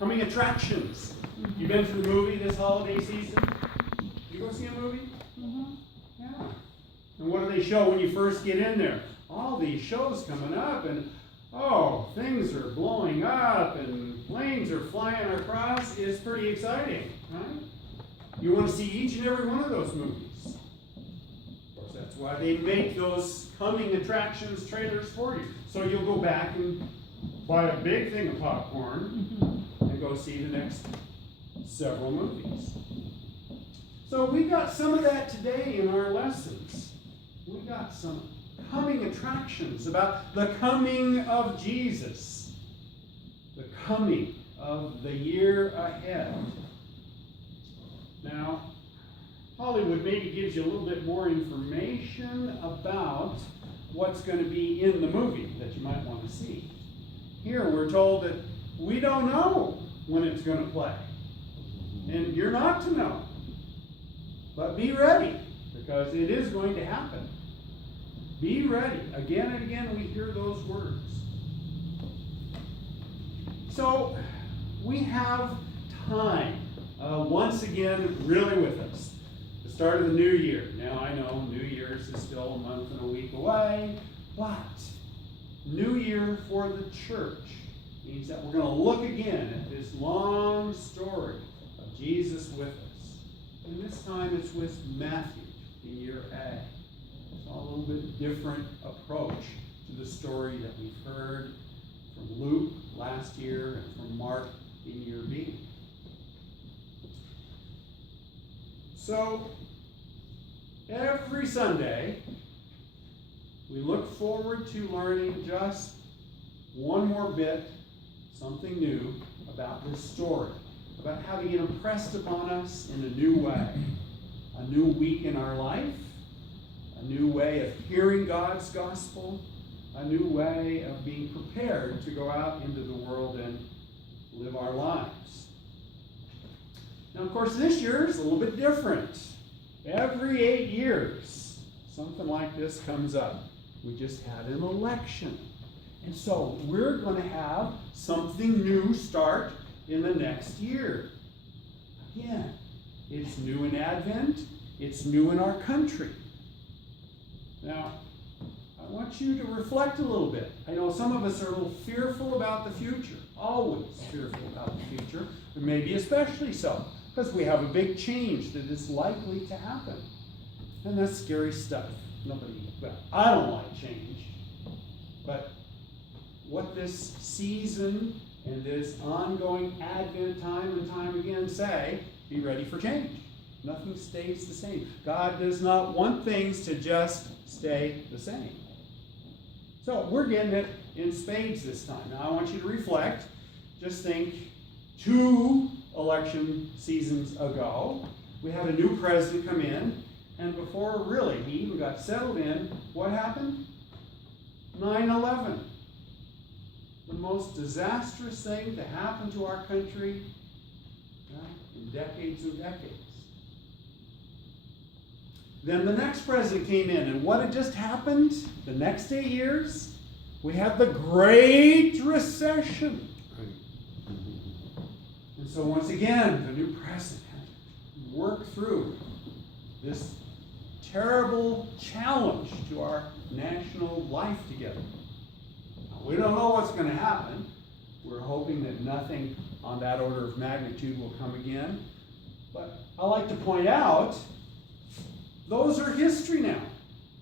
coming attractions. You been to the movie this holiday season? You go see a movie? Mm-hmm. Yeah. And what do they show when you first get in there? All these shows coming up, and things are blowing up, and planes are flying across. It's pretty exciting, right? You want to see each and every one of those movies. Of course, that's why they make those coming attractions trailers for you. So you'll go back and buy a big thing of popcorn and go see the next several movies. So we got some of that today in our lessons. We got some coming attractions about the coming of Jesus, the coming of the year ahead. Now, Hollywood maybe gives you a little bit more information about what's going to be in the movie that you might want to see. Here we're told that we don't know when it's going to play. And you're not to know. But be ready, because it is going to happen. Be ready. Again and again we hear those words. So we have time, once again, really with us. The start of the new year. Now I know New Year's is still a month and a week away, but New Year for the church means that we're going to look again at this long story of Jesus with us. And this time it's with Matthew, in year A. It's a little bit different approach to the story that we've heard from Luke last year and from Mark in year B. So, every Sunday, we look forward to learning just one more bit, something new about this story, about how to get impressed upon us in a new way. A new week in our life, a new way of hearing God's gospel, a new way of being prepared to go out into the world and live our lives. Now, of course, this year is a little bit different. Every 8 years, something like this comes up. We just had an election. And so we're going to have something new start in the next year. Again, it's new in Advent. It's new in our country. Now, I want you to reflect a little bit. I know some of us are a little fearful about the future. Always fearful about the future. And maybe especially so, because we have a big change that is likely to happen. And that's scary stuff. I don't like change. But what this season and this ongoing Advent time and time again say, be ready for change. Nothing stays the same. God does not want things to just stay the same. So we're getting it in spades this time. Now I want you to reflect. Just think, 2 election seasons ago, we had a new president come in, and before really he even got settled in, what happened? 9/11. The most disastrous thing to happen to our country in decades and decades. Then the next president came in, and what had just happened? The next 8 years, we had the Great Recession. And so once again, the new president had to work through this terrible challenge to our national life together. Now, we don't know what's going to happen. We're hoping that nothing on that order of magnitude will come again. But I like to point out, those are history now.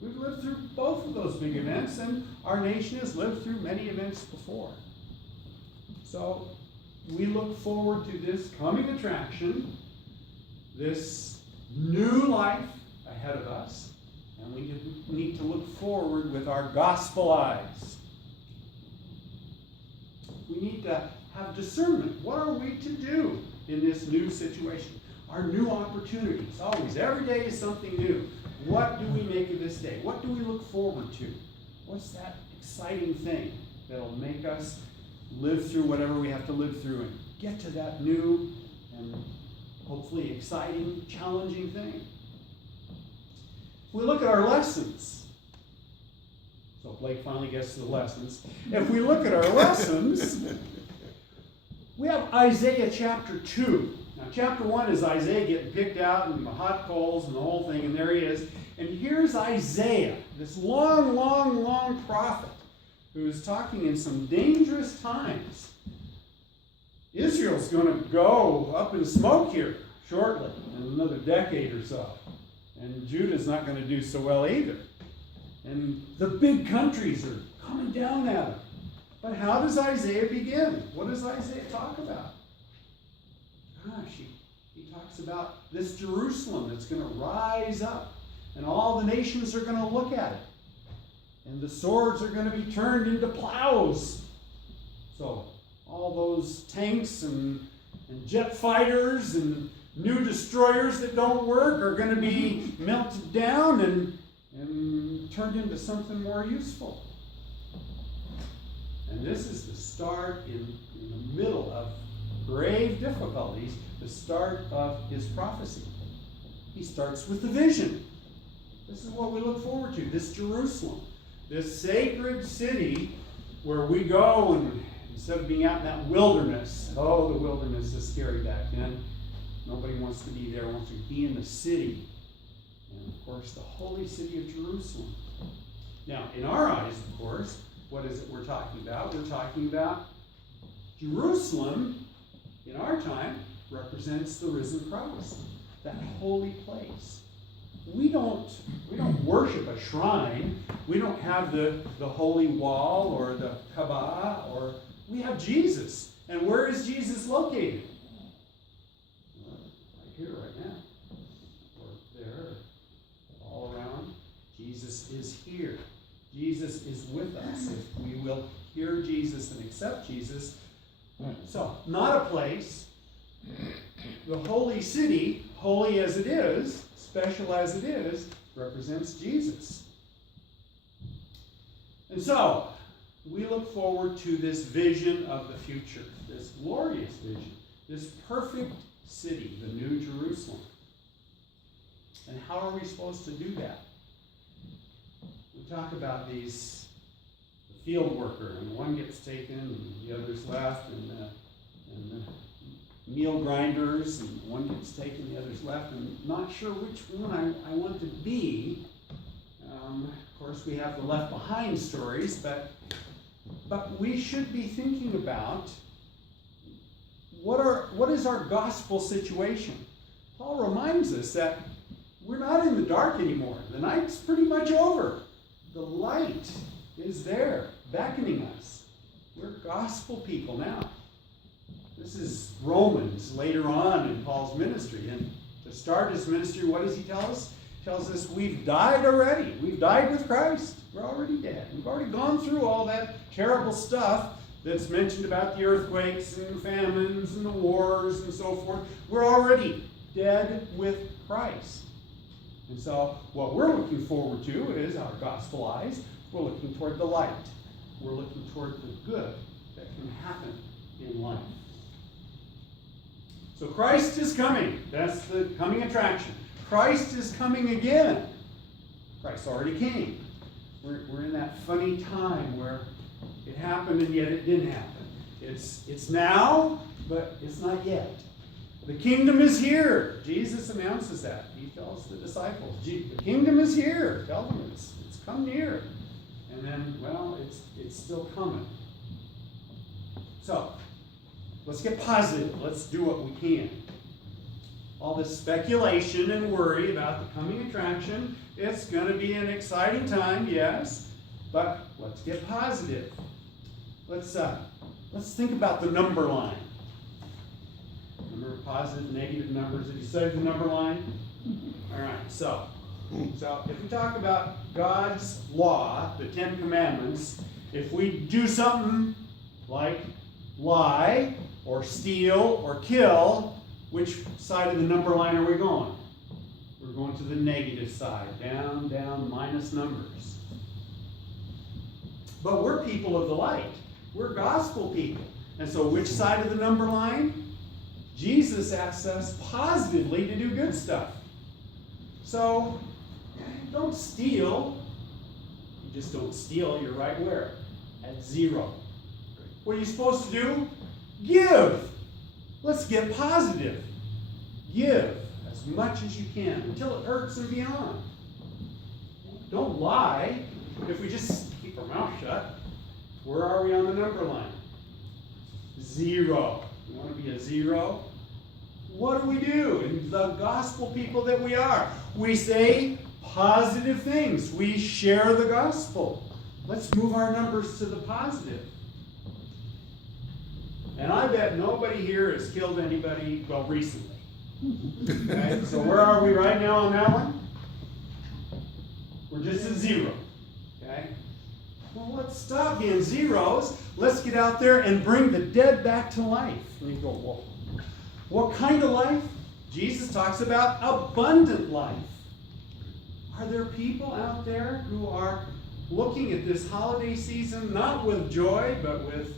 We've lived through both of those big events, and our nation has lived through many events before. So we look forward to this coming attraction, this new life ahead of us, and we need to look forward with our gospel eyes. We need to have discernment. What are we to do in this new situation? Our new opportunities. Always, every day is something new. What do we make of this day? What do we look forward to? What's that exciting thing that'll make us live through whatever we have to live through and get to that new and hopefully exciting, challenging thing? If we look at our lessons, so Blake finally gets to the lessons. If we look at our lessons, we have Isaiah chapter 2. Now, chapter 1 is Isaiah getting picked out and the hot coals and the whole thing, and there he is. And here's Isaiah, this long, long, long prophet who is talking in some dangerous times. Israel's going to go up in smoke here shortly, in another decade or so. And Judah's not going to do so well either. And the big countries are coming down at him. But how does Isaiah begin? What does Isaiah talk about? Gosh, he talks about this Jerusalem that's going to rise up. And all the nations are going to look at it. And the swords are going to be turned into plows. So all those tanks and jet fighters and new destroyers that don't work are going to be melted down and turned into something more useful. And this is the start in the middle of grave difficulties, the start of his prophecy. He starts with the vision. This is what we look forward to, this Jerusalem, this sacred city where we go and instead of being out in that wilderness, the wilderness is scary back then. Nobody wants to be there, wants to be in the city. And of course, the holy city of Jerusalem. Now, in our eyes, of course, what is it we're talking about? We're talking about Jerusalem, in our time, represents the risen Christ, that holy place. We don't worship a shrine. We don't have the holy wall or the Kaaba, or we have Jesus. And where is Jesus located? Right here, right now. Or there, all around. Jesus is here. Jesus is with us if we will hear Jesus and accept Jesus. So, not a place. The holy city, holy as it is, special as it is, represents Jesus. And so, we look forward to this vision of the future, this glorious vision, this perfect city, the New Jerusalem. And how are we supposed to do that? We talk about the field worker, and one gets taken, and the other's left, and the meal grinders, and one gets taken, the other's left, and not sure which one I want to be. Of course, we have the left behind stories, but we should be thinking about what is our gospel situation. Paul reminds us that we're not in the dark anymore. The night's pretty much over. The light is there, beckoning us. We're gospel people now. This is Romans later on in Paul's ministry. And to start his ministry, what does he tell us? He tells us we've died already. We've died with Christ. We're already dead. We've already gone through all that terrible stuff that's mentioned about the earthquakes and famines and the wars and so forth. We're already dead with Christ. And so what we're looking forward to is our gospel eyes. We're looking toward the light. We're looking toward the good that can happen in life. So Christ is coming. That's the coming attraction. Christ is coming again. Christ already came. We're in that funny time where it happened and yet it didn't happen. It's now, but it's not yet. The kingdom is here. Jesus announces that. He tells the disciples, the kingdom is here. Tell them it's come near. And then, well, it's still coming. So, let's get positive. Let's do what we can. All this speculation and worry about the coming attraction, it's going to be an exciting time, yes, but let's get positive. Let's think about the number line. Remember positive, negative numbers? Have you studied the number line? All right, so if we talk about God's law, the Ten Commandments, if we do something like lie or steal or kill, which side of the number line are we going? We're going to the negative side, down, down, minus numbers. But we're people of the light. We're gospel people. And so which side of the number line? Jesus asks us positively to do good stuff. So, don't steal. You just don't steal. You're right where? At 0. What are you supposed to do? Give. Let's get positive. Give as much as you can until it hurts and beyond. Don't lie. If we just keep our mouth shut, where are we on the number line? 0. You want to be a 0? What do? In the gospel people that we are, we say positive things. We share the gospel. Let's move our numbers to the positive. And I bet nobody here has killed anybody, well, recently. Okay? So where are we right now on that one? We're just at 0. Okay? Well, let's stop being zeros. Let's get out there and bring the dead back to life. And you go, whoa. What kind of life? Jesus talks about abundant life. Are there people out there who are looking at this holiday season not with joy, but with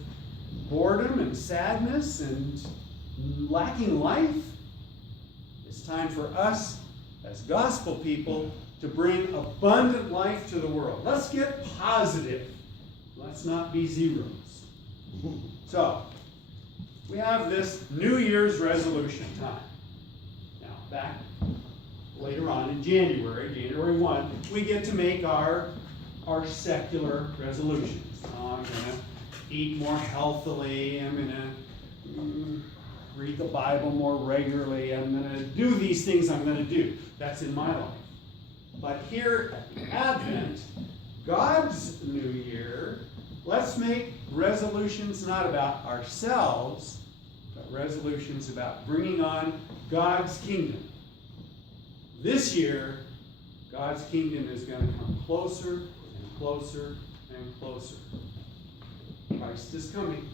boredom and sadness and lacking life? It's time for us as gospel people to bring abundant life to the world. Let's get positive. Let's not be zeros. So, we have this New Year's resolution time. Now, back later on in January 1, we get to make our secular resolutions. I'm going to eat more healthily. I'm going to read the Bible more regularly. I'm going to do these things I'm going to do. That's in my life. But here at Advent, God's New Year, let's make resolutions not about ourselves, but resolutions about bringing on God's kingdom. This year, God's kingdom is going to come closer and closer and closer. Christ is coming.